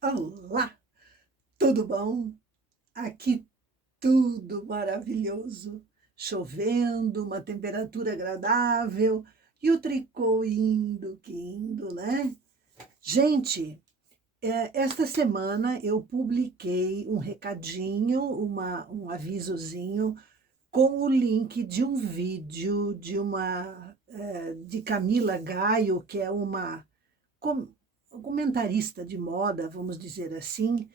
Olá, tudo bom? Aqui tudo maravilhoso, chovendo, uma temperatura agradável e o tricô indo, que indo, né? Gente, esta semana eu publiquei um recadinho, um avisozinho com o link de um vídeo de Camila Gaio, que é uma com- comentarista de moda, vamos dizer assim,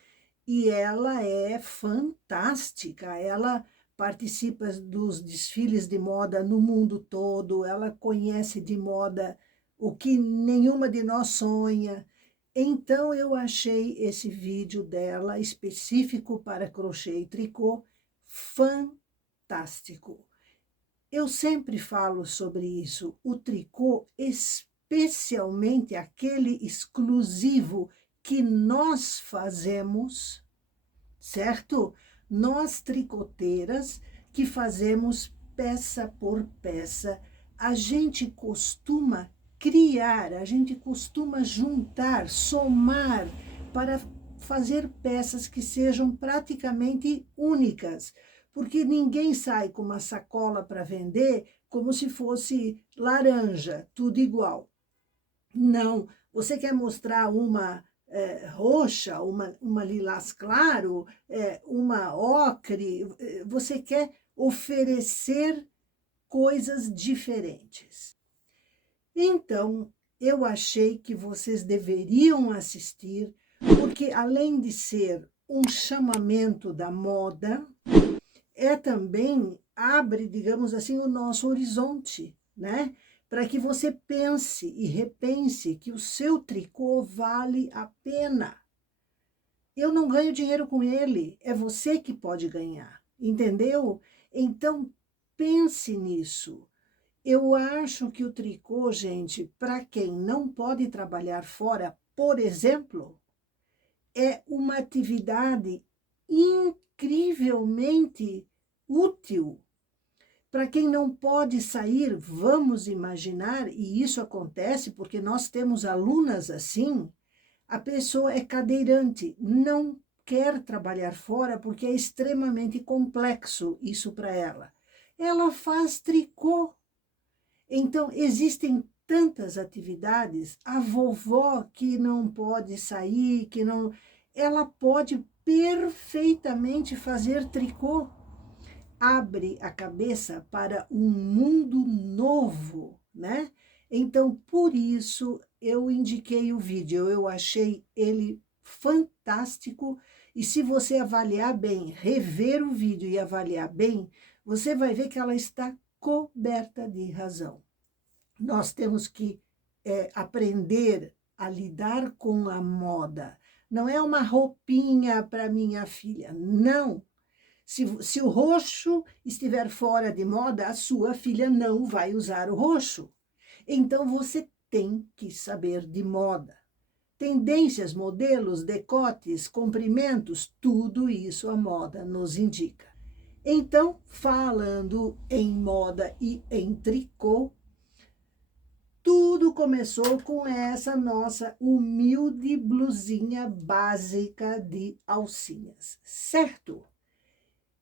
e ela é fantástica, ela participa dos desfiles de moda no mundo todo, ela conhece de moda o que nenhuma de nós sonha. Então eu achei esse vídeo dela específico para crochê e tricô fantástico. Eu sempre falo sobre isso, o tricô, especialmente aquele exclusivo que nós fazemos, certo? Nós tricoteiras que fazemos peça por peça, a gente costuma criar, a gente costuma juntar, somar para fazer peças que sejam praticamente únicas, porque ninguém sai com uma sacola para vender como se fosse laranja, tudo igual. Não, você quer mostrar uma roxa, uma lilás claro, uma ocre, você quer oferecer coisas diferentes. Então, eu achei que vocês deveriam assistir, porque além de ser um chamamento da moda, é também abre, digamos assim, o nosso horizonte, né? Para que você pense e repense que o seu tricô vale a pena. Eu não ganho dinheiro com ele, é você que pode ganhar, entendeu? Então, pense nisso. Eu acho que o tricô, gente, para quem não pode trabalhar fora, por exemplo, é uma atividade incrivelmente útil. Para quem não pode sair, vamos imaginar, e isso acontece porque nós temos alunas assim, a pessoa é cadeirante, não quer trabalhar fora porque é extremamente complexo isso para ela. Ela faz tricô. Então, existem tantas atividades, a vovó que não pode sair, que não, ela pode perfeitamente fazer tricô. Abre a cabeça para um mundo novo, né? Então, por isso, eu indiquei o vídeo, eu achei ele fantástico, e se você avaliar bem, rever o vídeo e avaliar bem, você vai ver que ela está coberta de razão. Nós temos que aprender a lidar com a moda. Não é uma roupinha para minha filha, não. Se o roxo estiver fora de moda, a sua filha não vai usar o roxo. Então, você tem que saber de moda. Tendências, modelos, decotes, comprimentos, tudo isso a moda nos indica. Então, falando em moda e em tricô, tudo começou com essa nossa humilde blusinha básica de alcinhas, certo?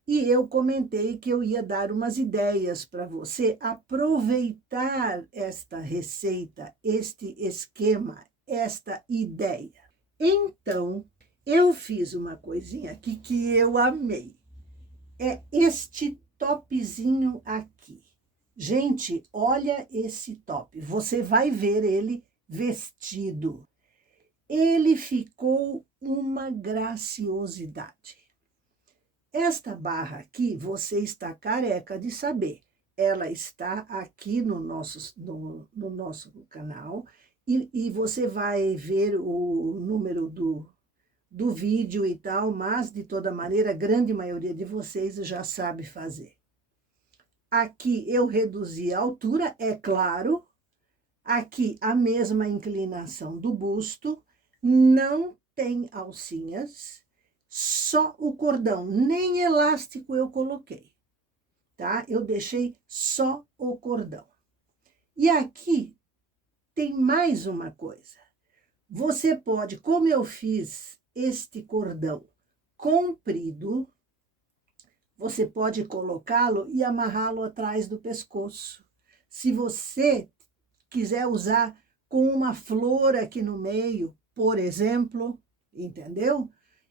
E eu comentei que eu ia dar umas ideias para você aproveitar esta receita, este esquema, esta ideia. Então, eu fiz uma coisinha aqui que eu amei. É este topzinho aqui. Gente, olha esse top. Você vai ver ele vestido. Ele ficou uma graciosidade. Esta barra aqui, você está careca de saber. Ela está aqui no nosso canal e você vai ver o número do vídeo e tal, mas, de toda maneira, a grande maioria de vocês já sabe fazer. Aqui eu reduzi a altura, é claro. Aqui a mesma inclinação do busto, não tem alcinhas, só o cordão, nem elástico eu coloquei, tá? Eu deixei só o cordão. E aqui tem mais uma coisa. Você pode, como eu fiz este cordão comprido, você pode colocá-lo e amarrá-lo atrás do pescoço. Se você quiser usar com uma flor aqui no meio, por exemplo, entendeu?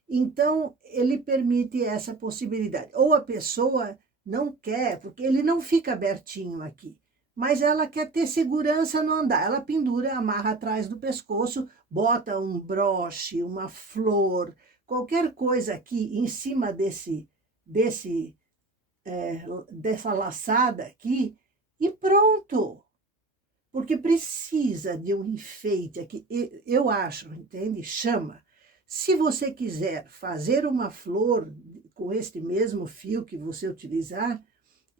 Então, ele permite essa possibilidade. Ou a pessoa não quer, porque ele não fica abertinho aqui, mas ela quer ter segurança no andar. Ela pendura, amarra atrás do pescoço, bota um broche, uma flor, qualquer coisa aqui em cima dessa laçada aqui, e pronto. Porque precisa de um enfeite aqui, eu acho, entende? Chama. Se você quiser fazer uma flor com este mesmo fio que você utilizar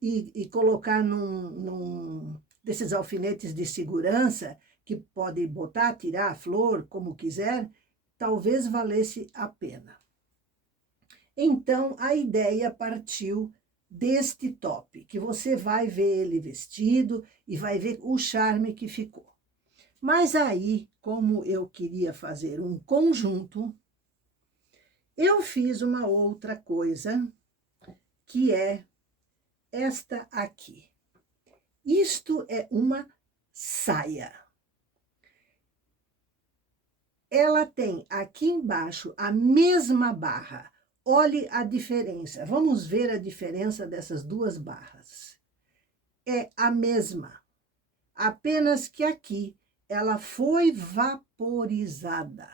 e colocar num desses alfinetes de segurança, que pode botar, tirar a flor, como quiser, talvez valesse a pena. Então, a ideia partiu deste top, que você vai ver ele vestido e vai ver o charme que ficou. Mas aí, como eu queria fazer um conjunto, eu fiz uma outra coisa, que é esta aqui. Isto é uma saia. Ela tem aqui embaixo a mesma barra. Olhe a diferença. Vamos ver a diferença dessas duas barras. É a mesma, apenas que aqui ela foi vaporizada,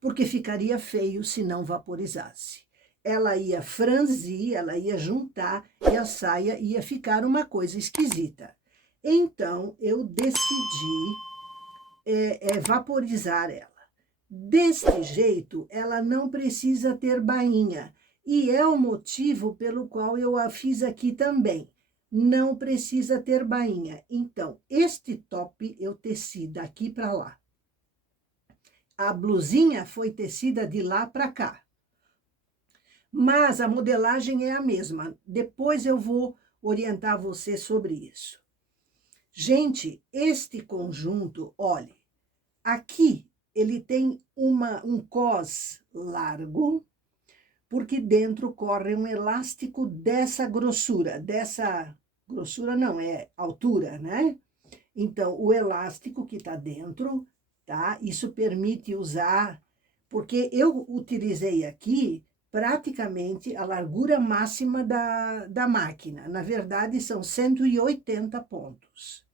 porque ficaria feio se não vaporizasse. Ela ia franzir, ela ia juntar e a saia ia ficar uma coisa esquisita. Então, eu decidi vaporizar ela. Deste jeito, ela não precisa ter bainha. E é o motivo pelo qual eu a fiz aqui também. Não precisa ter bainha. Então, este top eu teci daqui para lá. A blusinha foi tecida de lá para cá. Mas a modelagem é a mesma. Depois eu vou orientar você sobre isso. Gente, este conjunto, olhe, aqui ele tem um cos largo, porque dentro corre um elástico dessa grossura não, é altura, né? Então, o elástico que tá dentro, tá? Isso permite usar, porque eu utilizei aqui praticamente a largura máxima da máquina. Na verdade, são 180 pontos.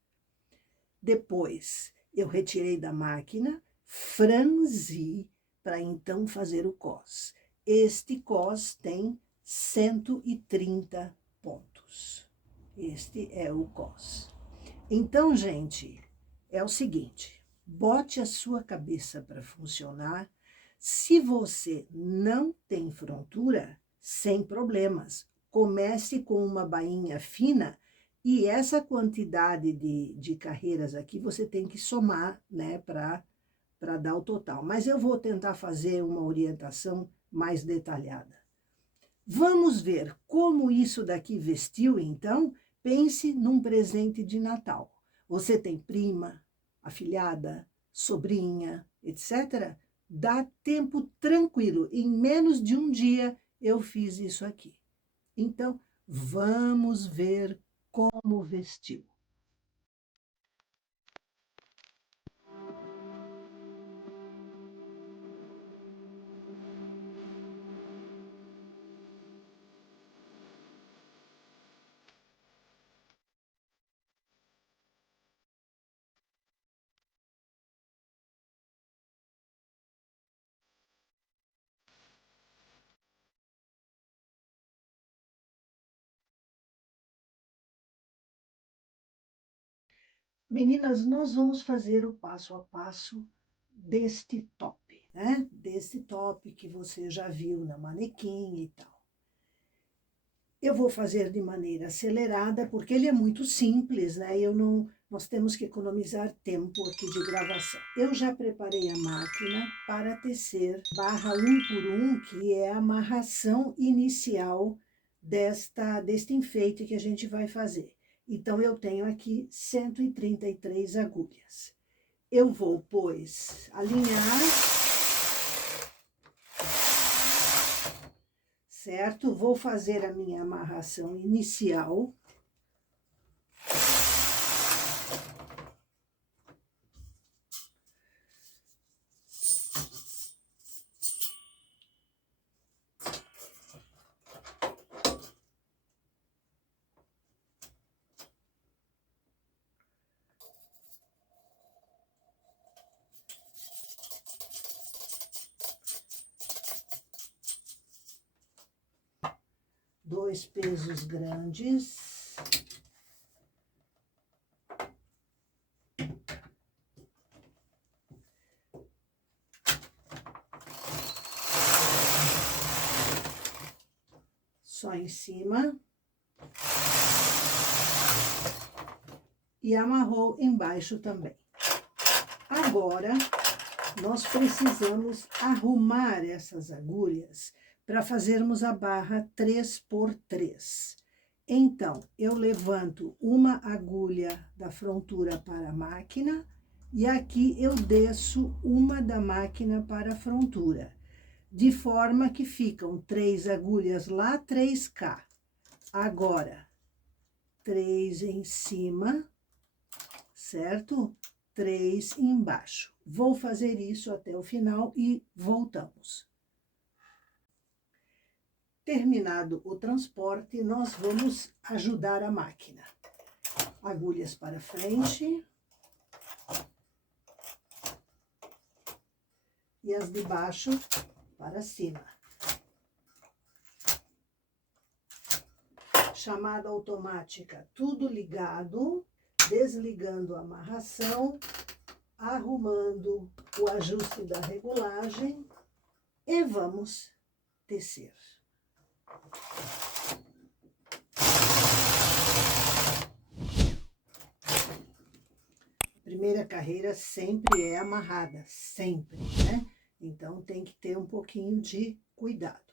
Depois, eu retirei da máquina, franzi para então fazer o cos. Este cos tem 130 pontos. Este é o cos. Então, gente, é o seguinte, bote a sua cabeça para funcionar. Se você não tem frontura, sem problemas, comece com uma bainha fina e essa quantidade de carreiras aqui você tem que somar, né, para dar o total. Mas eu vou tentar fazer uma orientação mais detalhada. Vamos ver como isso daqui vestiu, então. Pense num presente de Natal. Você tem prima, afilhada, sobrinha, etc. Dá tempo tranquilo. Em menos de um dia eu fiz isso aqui. Então, vamos ver como vestiu. Meninas, nós vamos fazer o passo a passo deste top, né? Desse top que você já viu na manequim e tal. Eu vou fazer de maneira acelerada, porque ele é muito simples, né? Nós temos que economizar tempo aqui de gravação. Eu já preparei a máquina para tecer barra 1 por 1, que é a amarração inicial deste enfeite que a gente vai fazer. Então, eu tenho aqui 133 agulhas. Eu vou, pois, alinhar certo? Vou fazer a minha amarração inicial. Dois pesos grandes. Só em cima. E amarrou embaixo também. Agora, nós precisamos arrumar essas agulhas para fazermos a barra 3x3. Então, eu levanto uma agulha da frontura para a máquina e aqui eu desço uma da máquina para a frontura, de forma que ficam 3 agulhas lá, 3 cá. Agora, 3 em cima, certo? 3 embaixo. Vou fazer isso até o final e voltamos. Terminado o transporte, nós vamos ajudar a máquina. Agulhas para frente. E as de baixo para cima. Chamada automática, tudo ligado, desligando a amarração, arrumando o ajuste da regulagem e vamos tecer. Primeira carreira sempre é amarrada, sempre, né? Então, tem que ter um pouquinho de cuidado.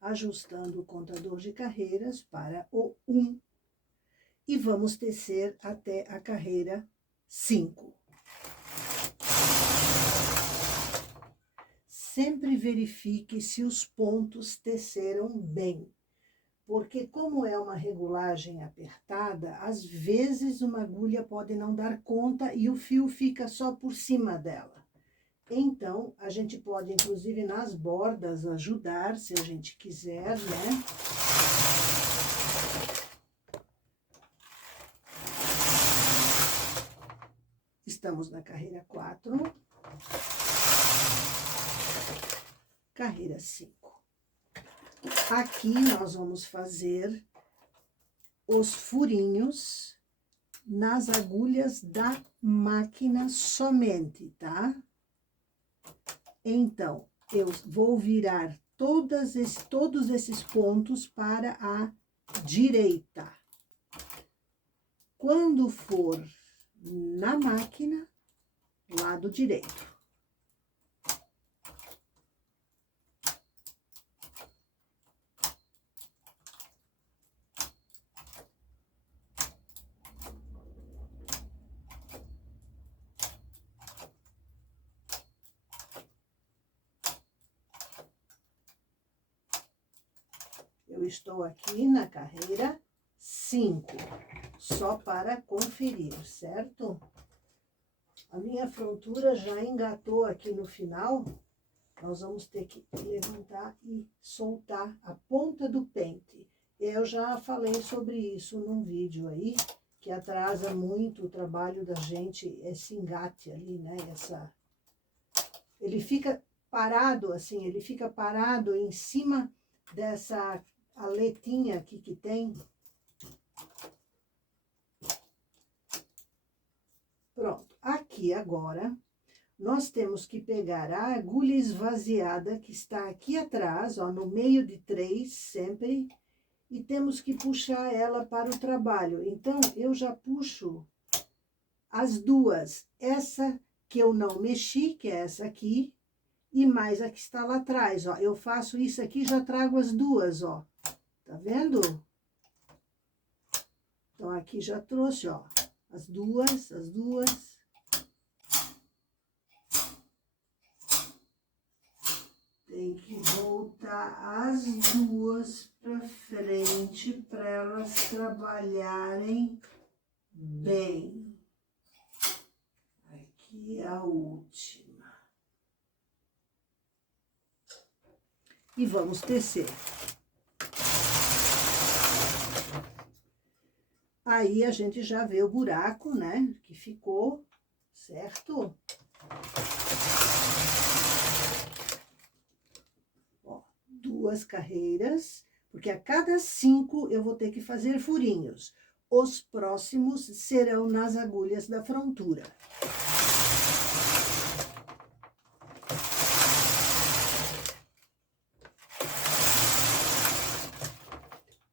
Ajustando o contador de carreiras para o 1. E vamos tecer até a carreira 5. Sempre verifique se os pontos teceram bem. Porque como é uma regulagem apertada, às vezes uma agulha pode não dar conta e o fio fica só por cima dela. Então, a gente pode, inclusive, nas bordas, ajudar, se a gente quiser, né? Estamos na carreira 4. Carreira 5. Aqui nós vamos fazer os furinhos nas agulhas da máquina somente, tá? Então, eu vou virar todos esses pontos para a direita. Quando for na máquina, lado direito. Eu estou aqui na carreira 5, só para conferir, certo? A minha frontura já engatou aqui no final, nós vamos ter que levantar e soltar a ponta do pente. Eu já falei sobre isso num vídeo aí, que atrasa muito o trabalho da gente, esse engate ali, né? Ele fica parado assim, ele fica parado em cima dessa aletinha aqui que tem. Pronto, aqui agora, nós temos que pegar a agulha esvaziada que está aqui atrás, ó, no meio de 3 sempre, e temos que puxar ela para o trabalho. Então, eu já puxo as duas, essa que eu não mexi, que é essa aqui, e mais a que está lá atrás, ó. Eu faço isso aqui e já trago as duas, ó. Tá vendo? Então, aqui já trouxe, ó, as duas. tem que voltar as duas para frente para elas trabalharem bem. Aqui é a última. E vamos tecer. Aí a gente já vê o buraco, né, que ficou, certo? Ó, 2 carreiras, porque a cada 5 eu vou ter que fazer furinhos. Os próximos serão nas agulhas da frontura.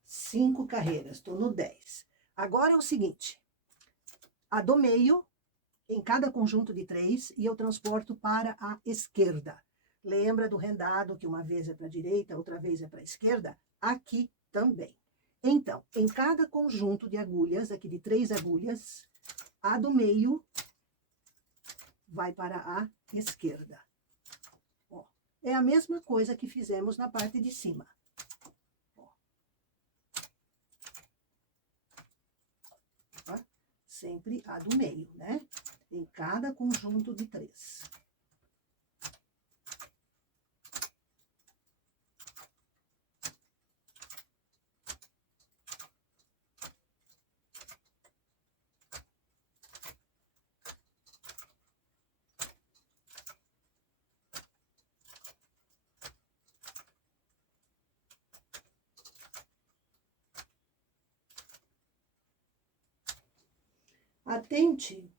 Cinco carreiras, tô no 10. Agora é o seguinte, a do meio, em cada conjunto de 3, e eu transporto para a esquerda. Lembra do rendado, que uma vez é para a direita, outra vez é para a esquerda? Aqui também. Então, em cada conjunto de agulhas, aqui de 3 agulhas, a do meio vai para a esquerda. Ó, é a mesma coisa que fizemos na parte de cima. Sempre a do meio, né? Em cada conjunto de 3. Atente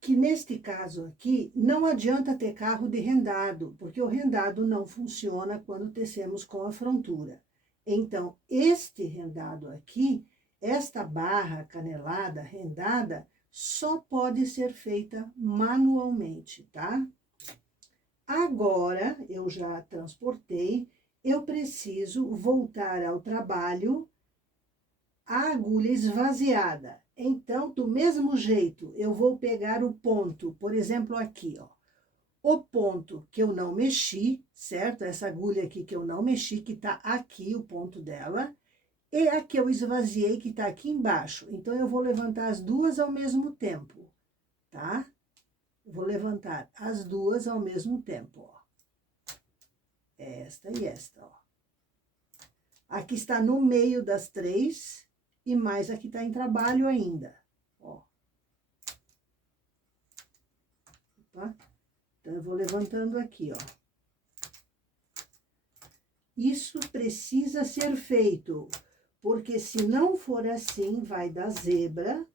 que neste caso aqui não adianta ter carro de rendado, porque o rendado não funciona quando tecemos com a frontura. Então, este rendado aqui, esta barra canelada, rendada, só pode ser feita manualmente, tá? Agora, eu já transportei, eu preciso voltar ao trabalho a agulha esvaziada. Então, do mesmo jeito, eu vou pegar o ponto, por exemplo, aqui, ó. O ponto que eu não mexi, certo? Essa agulha aqui que eu não mexi, que tá aqui o ponto dela, e a que eu esvaziei, que tá aqui embaixo. Então, eu vou levantar as duas ao mesmo tempo, tá? Eu vou levantar as duas ao mesmo tempo, ó. Esta e esta, ó. Aqui está no meio das 3... E mais aqui tá em trabalho ainda, ó. Tá? Então, eu vou levantando aqui, ó. Isso precisa ser feito, porque se não for assim, vai dar zebra,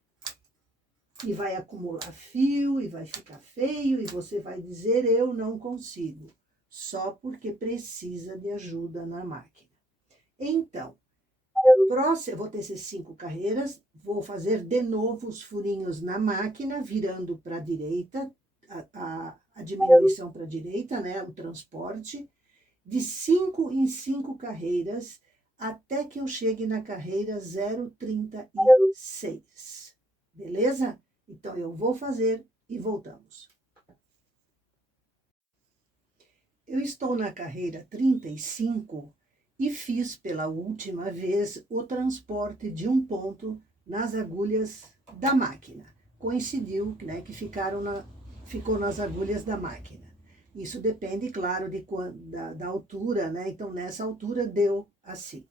e vai acumular fio, e vai ficar feio, e você vai dizer, eu não consigo, só porque precisa de ajuda na máquina. Então, próximo, eu vou tecer 5 carreiras, vou fazer de novo os furinhos na máquina, virando para a direita, a diminuição para a direita, né, o transporte, de 5 em 5 carreiras, até que eu chegue na carreira 0,36, beleza? Então, eu vou fazer e voltamos. Eu estou na carreira 35, e fiz pela última vez o transporte de um ponto nas agulhas da máquina. Coincidiu, né, que ficou nas agulhas da máquina. Isso depende, claro, da altura, né? Então, nessa altura deu assim.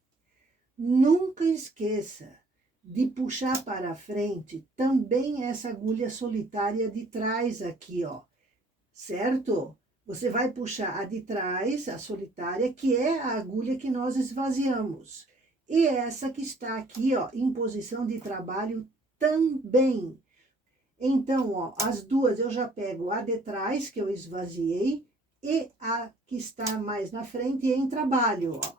Nunca esqueça de puxar para frente também essa agulha solitária de trás aqui, ó. Certo? Você vai puxar a de trás, a solitária, que é a agulha que nós esvaziamos. E essa que está aqui, ó, em posição de trabalho também. Então, ó, as duas eu já pego a de trás, que eu esvaziei, e a que está mais na frente em trabalho, ó.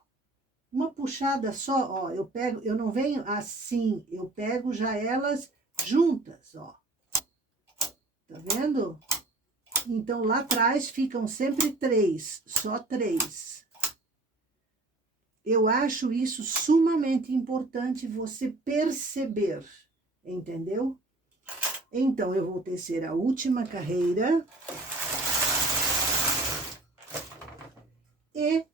Uma puxada só, ó, eu não venho assim, eu pego já elas juntas, ó. Tá vendo? Então, lá atrás ficam sempre 3, só 3. Eu acho isso sumamente importante você perceber, entendeu? Então, eu vou tecer a última carreira. e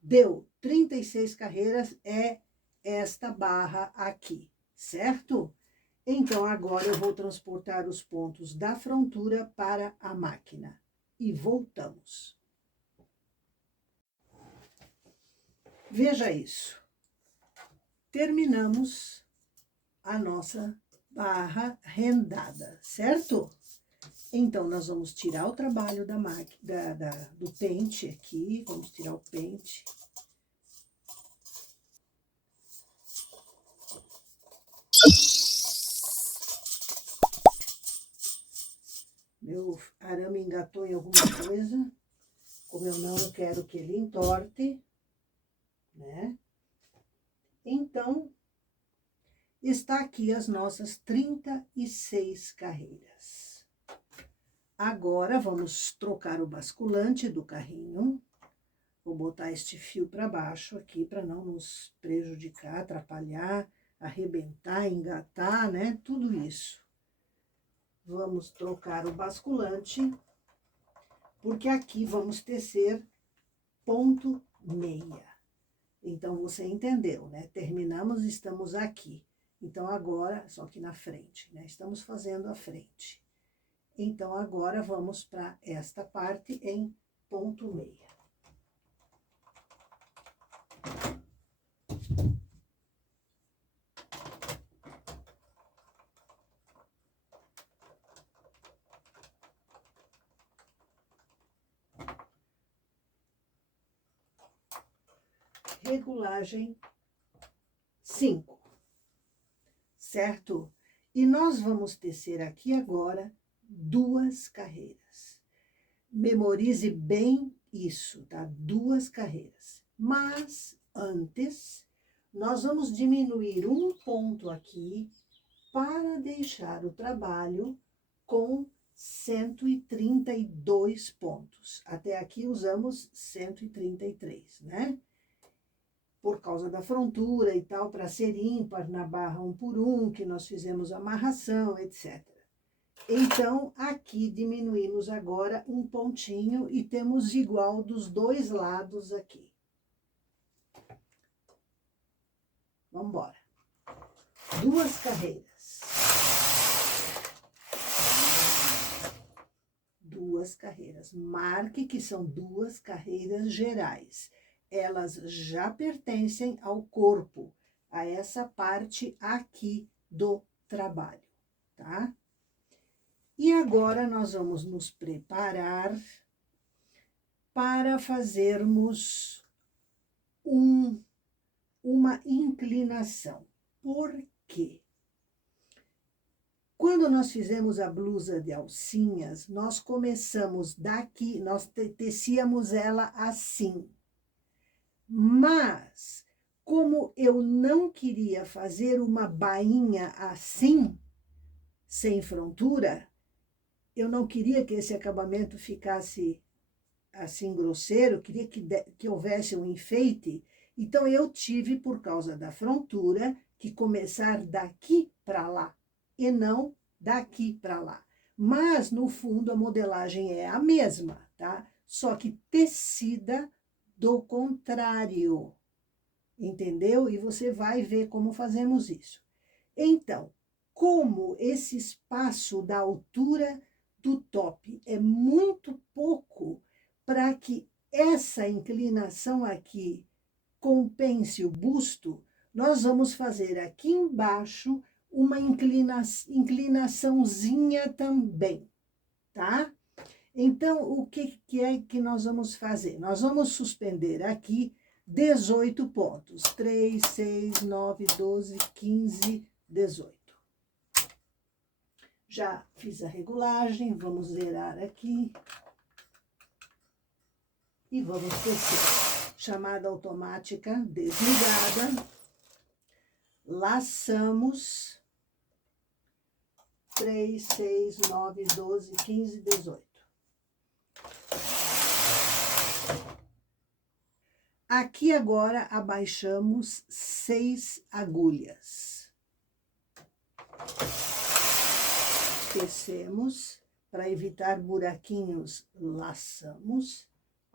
deu 36 carreiras, é esta barra aqui, certo? Então, agora eu vou transportar os pontos da frontura para a máquina. E voltamos. Veja isso. Terminamos a nossa barra rendada, certo? Então, nós vamos tirar o trabalho da máquina, do pente aqui. Vamos tirar o pente. Meu arame engatou em alguma coisa, como eu não quero que ele entorte, né? Então, está aqui as nossas 36 carreiras. Agora, vamos trocar o basculante do carrinho. Vou botar este fio para baixo aqui, para não nos prejudicar, atrapalhar, arrebentar, engatar, né? Tudo isso. Vamos trocar o basculante, porque aqui vamos tecer ponto meia. Então, você entendeu, né? Terminamos, estamos aqui. Então, agora, só que na frente, né? Estamos fazendo a frente. Então, agora, vamos para esta parte em ponto meia. Regulagem 5, certo? E nós vamos tecer aqui agora 2 carreiras. Memorize bem isso, tá? 2 carreiras. Mas, antes, nós vamos diminuir um ponto aqui para deixar o trabalho com 132 pontos. Até aqui usamos 133, né? Por causa da frontura e tal, para ser ímpar na barra 1 por 1, que nós fizemos amarração, etc. Então, aqui diminuímos agora um pontinho e temos igual dos 2 lados aqui. Vamos embora. 2 carreiras. 2 carreiras. Marque que são 2 carreiras gerais. Elas já pertencem ao corpo, a essa parte aqui do trabalho, tá? E agora, nós vamos nos preparar para fazermos uma inclinação. Por quê? Quando nós fizemos a blusa de alcinhas, nós começamos daqui, nós tecíamos ela assim. Mas, como eu não queria fazer uma bainha assim, sem frontura, eu não queria que esse acabamento ficasse assim grosseiro, queria que houvesse um enfeite, então eu tive, por causa da frontura, que começar daqui para lá, e não daqui para lá. Mas, no fundo, a modelagem é a mesma, tá? Só que tecida do contrário, entendeu? E você vai ver como fazemos isso. Então, como esse espaço da altura do top é muito pouco para que essa inclinação aqui compense o busto, nós vamos fazer aqui embaixo uma inclinaçãozinha também, tá? Então, o que é que nós vamos fazer? Nós vamos suspender aqui 18 pontos. 3, 6, 9, 12, 15, 18. Já fiz a regulagem, vamos zerar aqui. E vamos tecer. Chamada automática desligada. Laçamos. 3, 6, 9, 12, 15, 18. Aqui agora abaixamos 6 agulhas. Tecemos, para evitar buraquinhos, laçamos,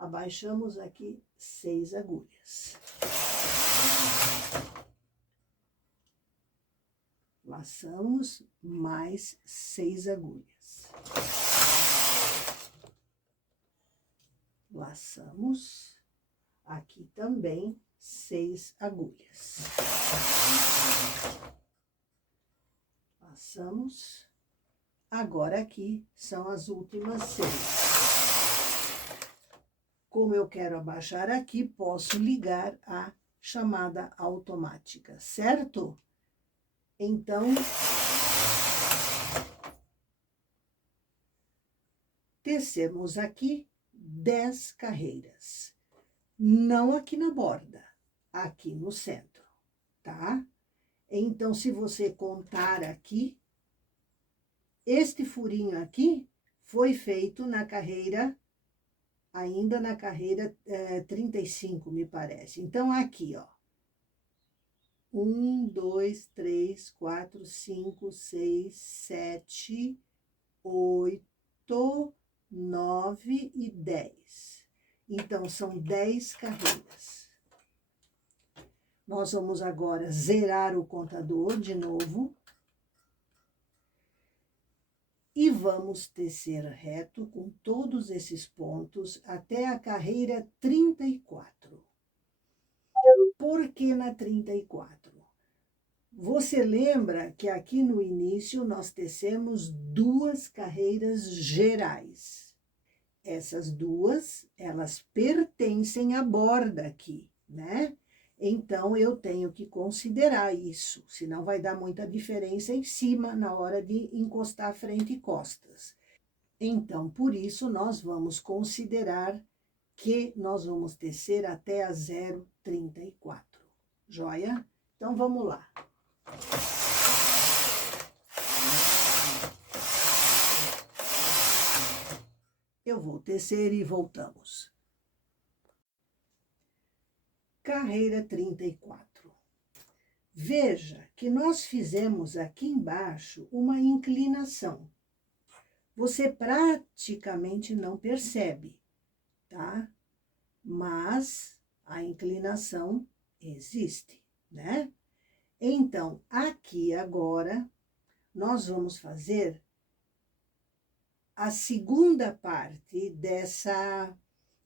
abaixamos aqui 6 agulhas. Laçamos mais 6 agulhas. Laçamos aqui também 6 agulhas. Laçamos. Agora aqui são as últimas 6. Como eu quero abaixar aqui, posso ligar a chamada automática, certo? Então, tecemos aqui 10 carreiras. Não aqui na borda, aqui no centro, tá? Então, se você contar aqui, este furinho aqui foi feito na carreira, ainda na carreira 35, me parece. Então, aqui, ó. 1, 2, 3, 4, 5, 6, 7, 8, 9 e 10. Então, são 10 carreiras. Nós vamos agora zerar o contador de novo. E vamos tecer reto com todos esses pontos até a carreira 34. Por que na 34? Você lembra que aqui no início nós tecemos 2 carreiras gerais. Essas 2, elas pertencem à borda aqui, né? Então, eu tenho que considerar isso, senão vai dar muita diferença em cima na hora de encostar frente e costas. Então, por isso, nós vamos considerar que nós vamos tecer até a 0,34. Joia? Então, vamos lá. Eu vou tecer e voltamos. Carreira 34. Veja que nós fizemos aqui embaixo uma inclinação. Você praticamente não percebe, tá? Mas a inclinação existe, né? Então, aqui agora, nós vamos fazer a segunda parte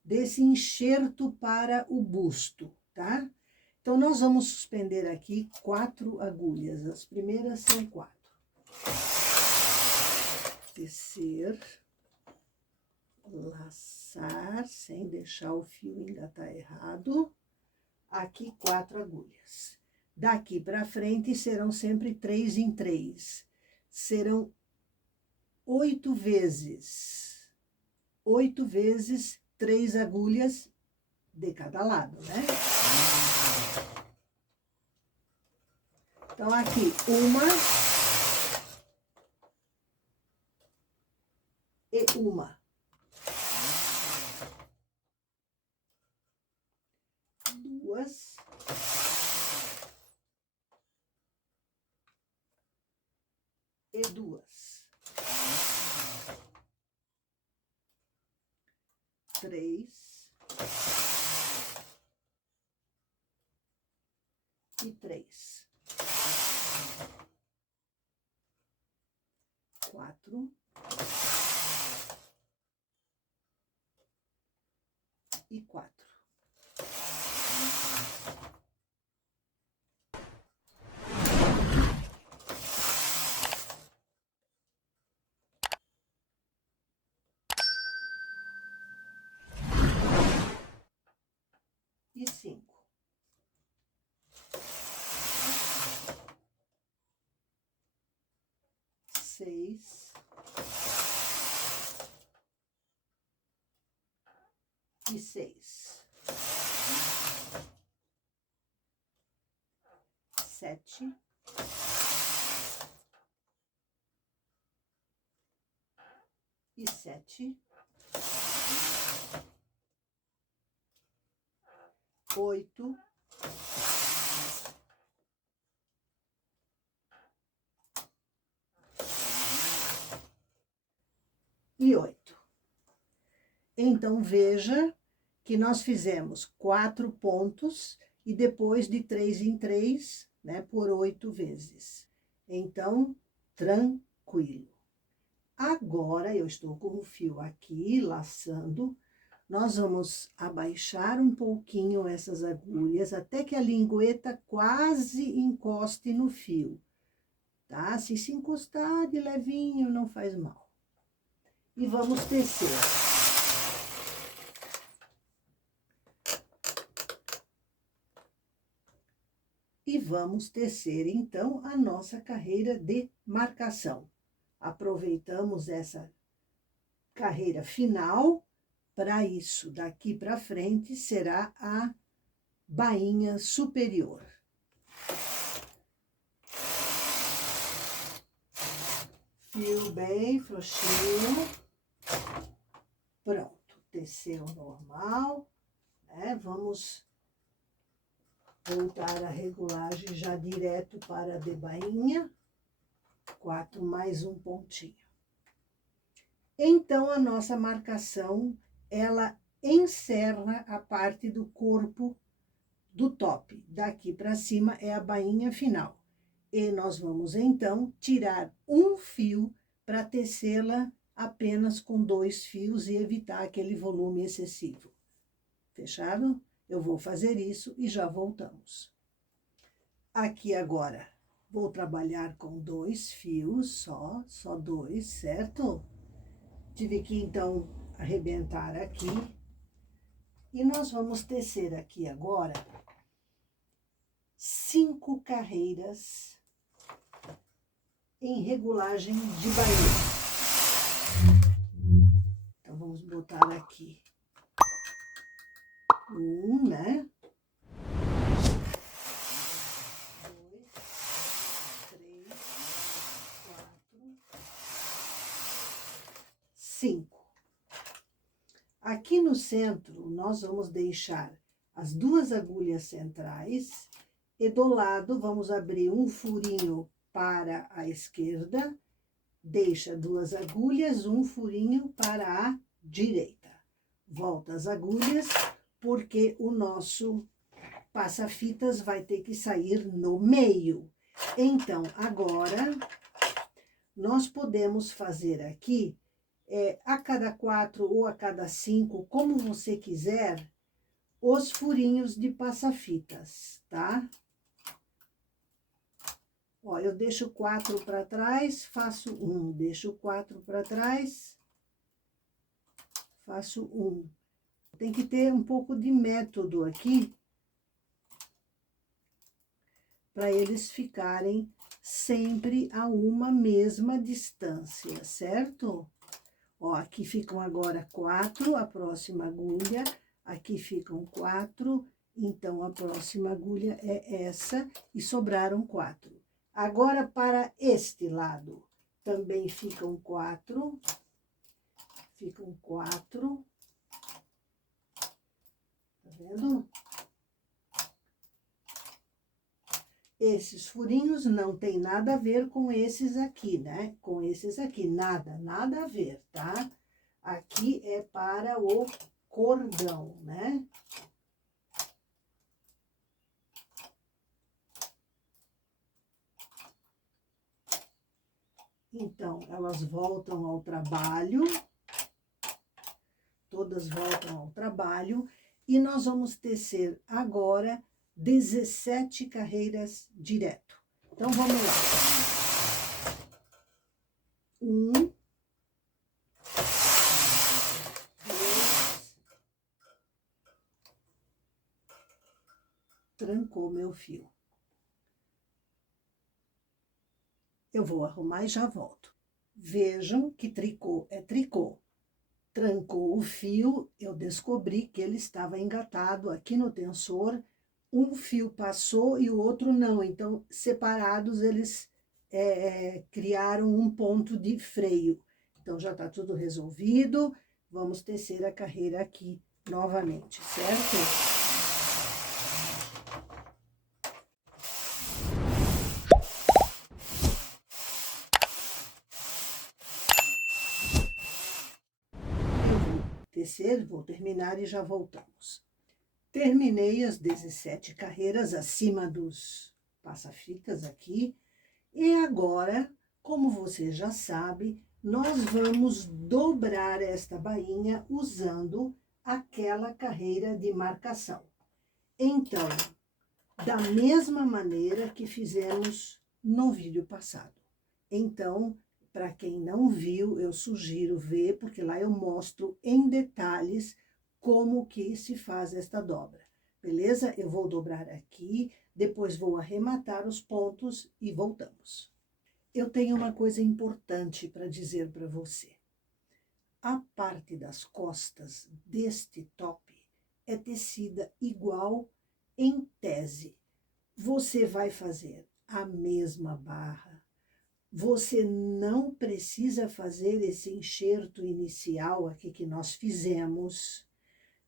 desse enxerto para o busto, tá? Então, nós vamos suspender aqui 4 agulhas. As primeiras são 4. Tecer, laçar, sem deixar o fio engatar errado. Aqui 4 agulhas. Daqui para frente serão sempre 3 em 3. Serão 8 vezes. 8 vezes 3 agulhas de cada lado, né? Então, aqui, 1 e 1. 2. E 2. 3. E 3. 4. E 4. E 5. 6. E 6. 7. E 7. 8. E 8. Então, veja que nós fizemos 4 pontos e depois de 3 em 3, né, por 8 vezes. Então, tranquilo. Agora, eu estou com o fio aqui, laçando. Nós vamos abaixar um pouquinho essas agulhas, até que a lingueta quase encoste no fio, tá? Se encostar de levinho, não faz mal. E vamos tecer. E vamos tecer, então, a nossa carreira de marcação. Aproveitamos essa carreira final. Para isso, daqui para frente, será a bainha superior. Fio bem frouxinho. Pronto, teceu normal, né? Vamos voltar a regulagem já direto para a de bainha. 4 mais um pontinho. Então, a nossa marcação, ela encerra a parte do corpo do top. Daqui para cima é a bainha final. E nós vamos, então, tirar um fio para tecê-la apenas com 2 fios e evitar aquele volume excessivo. Fechado? Eu vou fazer isso e já voltamos. Aqui agora, vou trabalhar com 2 fios só 2, certo? Tive que, então, arrebentar aqui. E nós vamos tecer aqui agora 5 carreiras em regulagem de bainha. Então, vamos botar aqui 1, né? 2, 3, 4, 5. Aqui no centro, nós vamos deixar as 2 agulhas centrais e do lado vamos abrir um furinho para a esquerda, deixa 2 agulhas, um furinho para a direita. Volta as agulhas, porque o nosso passa-fitas vai ter que sair no meio. Então, agora, nós podemos fazer aqui, a cada 4 ou a cada 5, como você quiser, os furinhos de passa-fitas, tá? Ó, eu deixo 4 para trás, faço 1, deixo 4 para trás, faço 1. Tem que ter um pouco de método aqui, para eles ficarem sempre a uma mesma distância, certo? Ó, aqui ficam agora 4, a próxima agulha, aqui ficam 4, então a próxima agulha é essa, e sobraram 4. Agora, para este lado, também ficam 4, tá vendo? Esses furinhos não tem nada a ver com esses aqui, né? Com esses aqui, nada a ver, tá? Aqui é para o cordão, né? Então, elas voltam ao trabalho, todas voltam ao trabalho, e nós vamos tecer agora 17 carreiras direto. Então, vamos lá. 1, 2, trancou meu fio. Eu vou arrumar e já volto. Vejam que tricô é tricô. Trancou o fio, eu descobri que ele estava engatado aqui no tensor. Um fio passou e o outro não. Então, separados, eles criaram um ponto de freio. Então, já tá tudo resolvido. Vamos tecer a carreira aqui novamente, certo? esquecer, vou terminar e já voltamos. Terminei as 17 carreiras acima dos passa-fitas aqui. E agora, como você já sabe, nós vamos dobrar esta bainha usando aquela carreira de marcação. Então, da mesma maneira que fizemos no vídeo passado. Então, para quem não viu, eu sugiro ver, porque lá eu mostro em detalhes como que se faz esta dobra. Beleza? Eu vou dobrar aqui, depois vou arrematar os pontos e voltamos. Eu tenho uma coisa importante para dizer para você. A parte das costas deste top é tecida igual em tese. Você vai fazer a mesma barra. Você não precisa fazer esse enxerto inicial aqui que nós fizemos.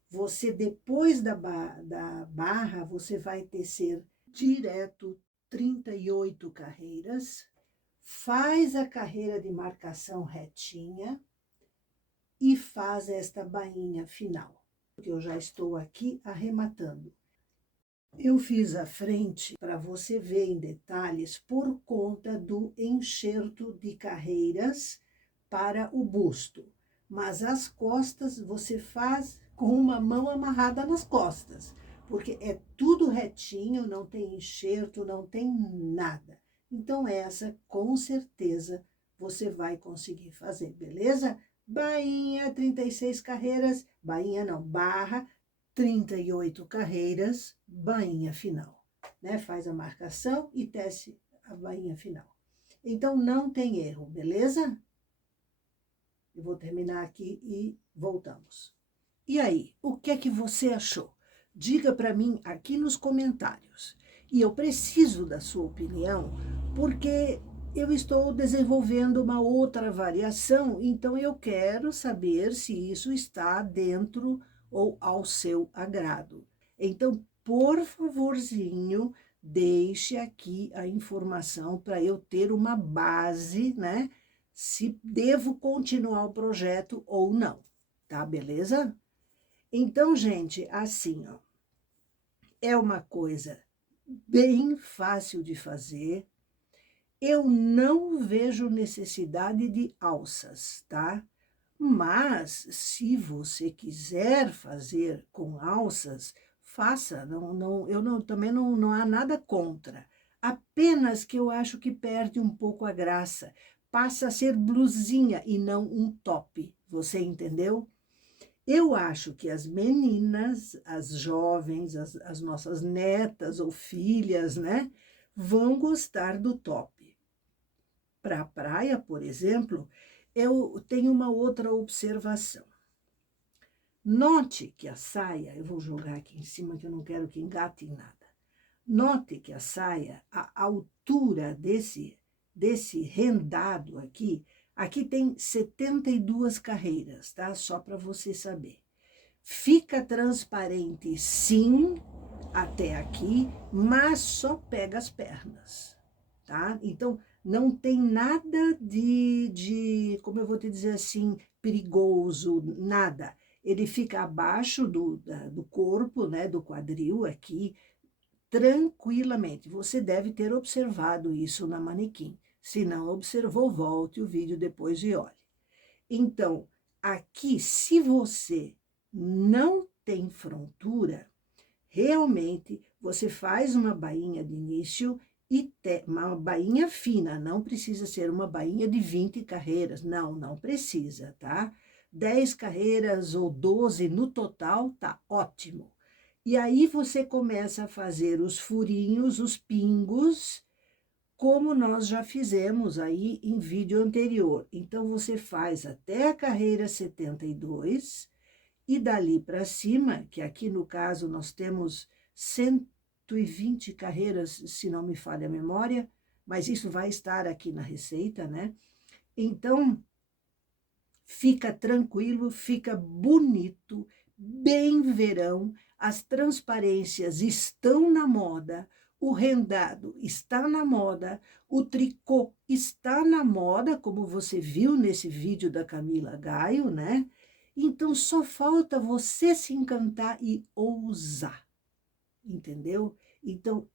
Você, depois da barra, você vai tecer direto 38 carreiras, faz a carreira de marcação retinha e faz esta bainha final, que eu já estou aqui arrematando. Eu fiz a frente para você ver em detalhes por conta do enxerto de carreiras para o busto. Mas as costas você faz com uma mão amarrada nas costas, porque é tudo retinho, não tem enxerto, não tem nada. Então essa, com certeza, você vai conseguir fazer, beleza? Bainha, 36 carreiras, bainha não, barra, 38 carreiras, bainha final, né? Faz a marcação e tece a bainha final. Então, não tem erro, beleza? Eu vou terminar aqui e voltamos. E aí, o que é que você achou? Diga para mim aqui nos comentários. E eu preciso da sua opinião, porque eu estou desenvolvendo uma outra variação, então eu quero saber se isso está dentro ou ao seu agrado. Então, por favorzinho, deixe aqui a informação para eu ter uma base, né? Se devo continuar o projeto ou não, tá? Beleza? Então, gente, assim, ó, é uma coisa bem fácil de fazer. Eu não vejo necessidade de alças, tá? Mas, se você quiser fazer com alças, faça. Também não há nada contra. Apenas que eu acho que perde um pouco a graça. Passa a ser blusinha e não um top. Você entendeu? Eu acho que as meninas, as jovens, as nossas netas ou filhas, né, vão gostar do top. Para a praia, por exemplo, eu tenho uma outra observação. Note que a saia, eu vou jogar aqui em cima que eu não quero que engate em nada. Note que a saia, a altura desse rendado aqui tem 72 carreiras, tá? Só para você saber. Fica transparente, sim, até aqui, mas só pega as pernas, tá? Então, não tem nada como eu vou te dizer assim, perigoso, nada. Ele fica abaixo do corpo, né, do quadril aqui, tranquilamente. Você deve ter observado isso na manequim. Se não observou, volte o vídeo depois e olhe. Então, aqui, se você não tem frontura, realmente você faz uma bainha de início e uma bainha fina, não precisa ser uma bainha de 20 carreiras, não precisa, tá? 10 carreiras ou 12 no total, tá ótimo. E aí você começa a fazer os furinhos, os pingos, como nós já fizemos aí em vídeo anterior. Então, você faz até a carreira 72 e dali para cima, que aqui no caso nós temos 120 carreiras, se não me falha a memória, mas isso vai estar aqui na receita, né? Então, fica tranquilo, fica bonito, bem verão, as transparências estão na moda, o rendado está na moda, o tricô está na moda, como você viu nesse vídeo da Camila Gaio, né? Então, só falta você se encantar e ousar, entendeu? Então,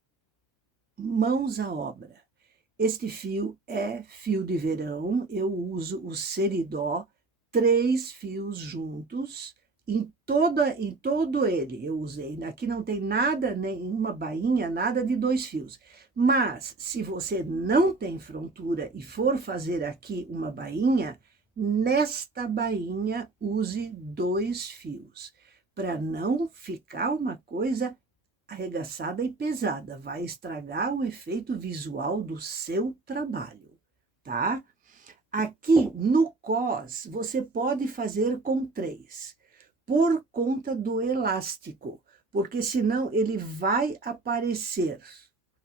mãos à obra. Este fio é fio de verão, eu uso o seridó, 3 fios juntos, em todo ele eu usei. Aqui não tem nada, nenhuma bainha, nada de 2 fios. Mas, se você não tem frontura e for fazer aqui uma bainha, nesta bainha use 2 fios, para não ficar uma coisa arregaçada e pesada, vai estragar o efeito visual do seu trabalho, tá? Aqui no cos, você pode fazer com 3, por conta do elástico, porque senão ele vai aparecer.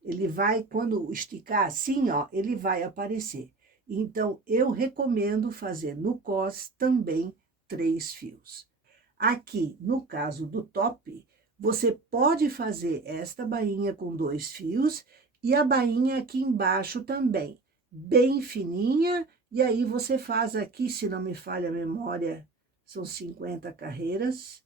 Ele vai, quando esticar assim, ó, ele vai aparecer. Então, eu recomendo fazer no cos também 3 fios. Aqui, no caso do top, você pode fazer esta bainha com 2 fios e a bainha aqui embaixo também, bem fininha, e aí você faz aqui, se não me falha a memória, são 50 carreiras.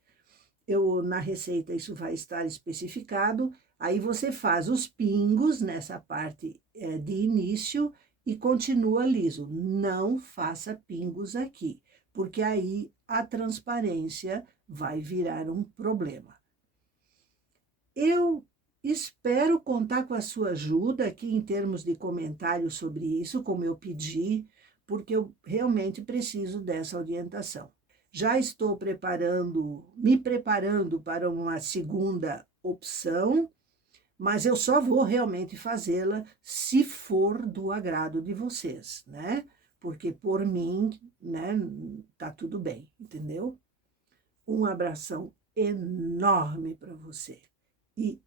Na receita isso vai estar especificado. Aí você faz os pingos nessa parte de início e continua liso. Não faça pingos aqui, porque aí a transparência vai virar um problema. Eu espero contar com a sua ajuda aqui em termos de comentários sobre isso, como eu pedi, porque eu realmente preciso dessa orientação. Já estou me preparando para uma segunda opção, mas eu só vou realmente fazê-la se for do agrado de vocês, né? Porque por mim, né, tá tudo bem, entendeu? Um abração enorme para você e